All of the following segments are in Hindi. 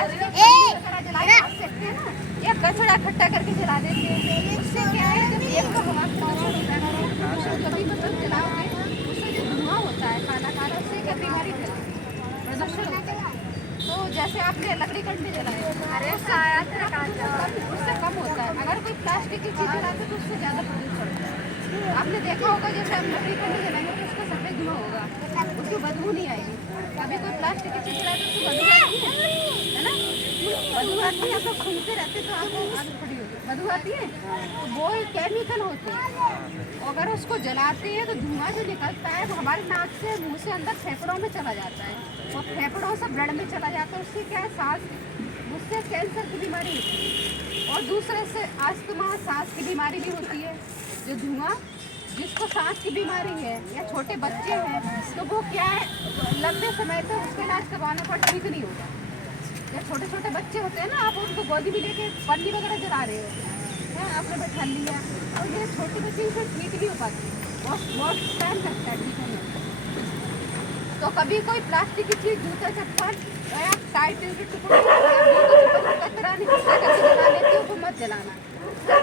जला सकते हैं ना, या कचरा इकट्ठा करके जला देते हैं। उससे क्या है, एक तो हवा प्रदूषण होता है, जो भी मतलब जलाओगे उससे जो धुआं होता है काला काला, उससे क्या बीमारी फैलती है, प्रदूषण होता है। तो जैसे आपने लकड़ी कंडे जलाए, उससे कम होता है। अगर कोई प्लास्टिक की चीज़ जलाते तो उससे ज़्यादा प्रदूषण होता है। आपने देखा होगा जैसे हम लकड़ी कंडे जलाएंगे तो उसका सफेद धुआं होगा, उसकी बदबू नहीं आएगी। कभी कोई प्लास्टिक की चीज़ जलाए तो उसकी बदबू आती है ना, बदबू आती है। तो सुनते रहते तो आपको आदत पड़ी होगी, बदबू आती है। तो वो केमिकल होते हैं, अगर उसको जलाते हैं तो धुआं जो निकलता है वो हमारे नाक से मुंह से अंदर फेफड़ों में चला जाता है, और फेफड़ों से ब्लड में चला जाता है। उससे क्या है, सांस, उससे कैंसर की बीमारी होती है, और दूसरे से अस्थमा, सांस की बीमारी भी होती है। जो धुआं, जिसको सांस की बीमारी है या छोटे बच्चे हैं तो वो क्या है, लंबे समय तक उसका इलाज करवाने पर ठीक नहीं होगा। जब छोटे छोटे बच्चे होते हैं ना, आप उनको गोदी में लेके पन्नी वगैरह जला रहे हो, आपने बैठा लिया, और ये छोटे बच्चे से ठीक नहीं हो पाती, बहुत टाइम लगता है ठीक होने में। तो कभी कोई प्लास्टिक की चीज़, जूता चप्पल या टाइट टुकड़े कचरा निकलता करके जला लेते हो तो मत जलाना।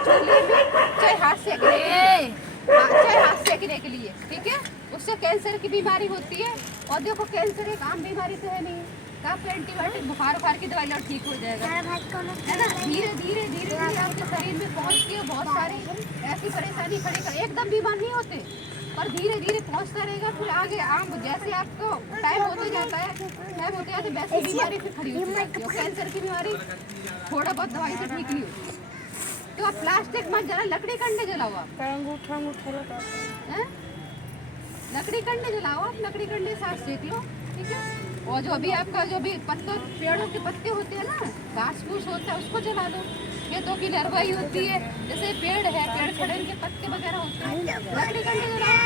चूल्हे में चाहे हाथ सेकने के लिए, ठीक है, उससे कैंसर की बीमारी होती है। और देखो कैंसर एक आम बीमारी तो है नहीं, तो आपको एंटीबायोटिक बुखार की दवाई लो ठीक हो जाएगा, है ना। धीरे धीरे धीरे धीरे आपके शरीर में पहुँचती है बहुत सारी ऐसी परेशानी खड़ी कर, एकदम बीमार नहीं होते पर धीरे धीरे पहुँचता रहेगा। फिर आगे आम जैसे आपको टाइम होते जाता है, वैसी बीमारी फिर खड़ी होती जाती है। कैंसर की बीमारी थोड़ा बहुत दवाई से ठीक नहीं होती। तो आप प्लास्टिक मत जला, लकड़ी कंडे जलाओ आप, लकड़ी कंडे जलाओ आप, लकड़ी कंडे साथ सेक लो, ठीक है। और जो भी आपका जो भी पत्तों, पेड़ों के पत्ते होते हैं ना, घास फूस होता है, उसको जला दो। खेतों की नरवाई होती है, जैसे पेड़ है, पेड़ खड़े के पत्ते वगैरह होते हैं, लकड़ी कंडे जलाओ,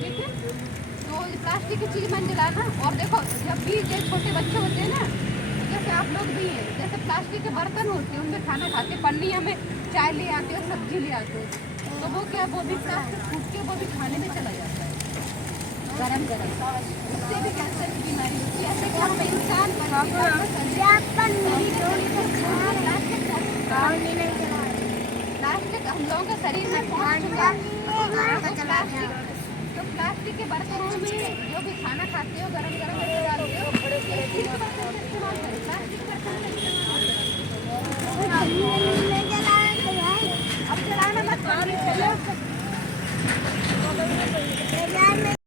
ठीक है। तो प्लास्टिक की चीज़ मत जलाना। और देखो जब भी जो छोटे बच्चे होते हैं ना, जैसे आप लोग भी हैं, जैसे प्लास्टिक के बर्तन होते हैं उनमें खाना खाते, पन्नी हमें चाय ले आते हो, सब्जी ले आते हो, तो वो क्या, वो भी प्लास्टिक फूट के वो भी खाने में चला जाता है गरम गरम, उससे भी कैंसर की बीमारी होती है। ऐसे क्या हम इंसान प्लास्टिक हम लोगों के शरीर में पहुँच चुका है। तो प्लास्टिक के बर्तनों में जो भी खाना खाते हो गरम गरम डालते हो, स्टील के बर्तन से इस्तेमाल करें, प्लास्टिक के बर्तन में अब चलाना मत।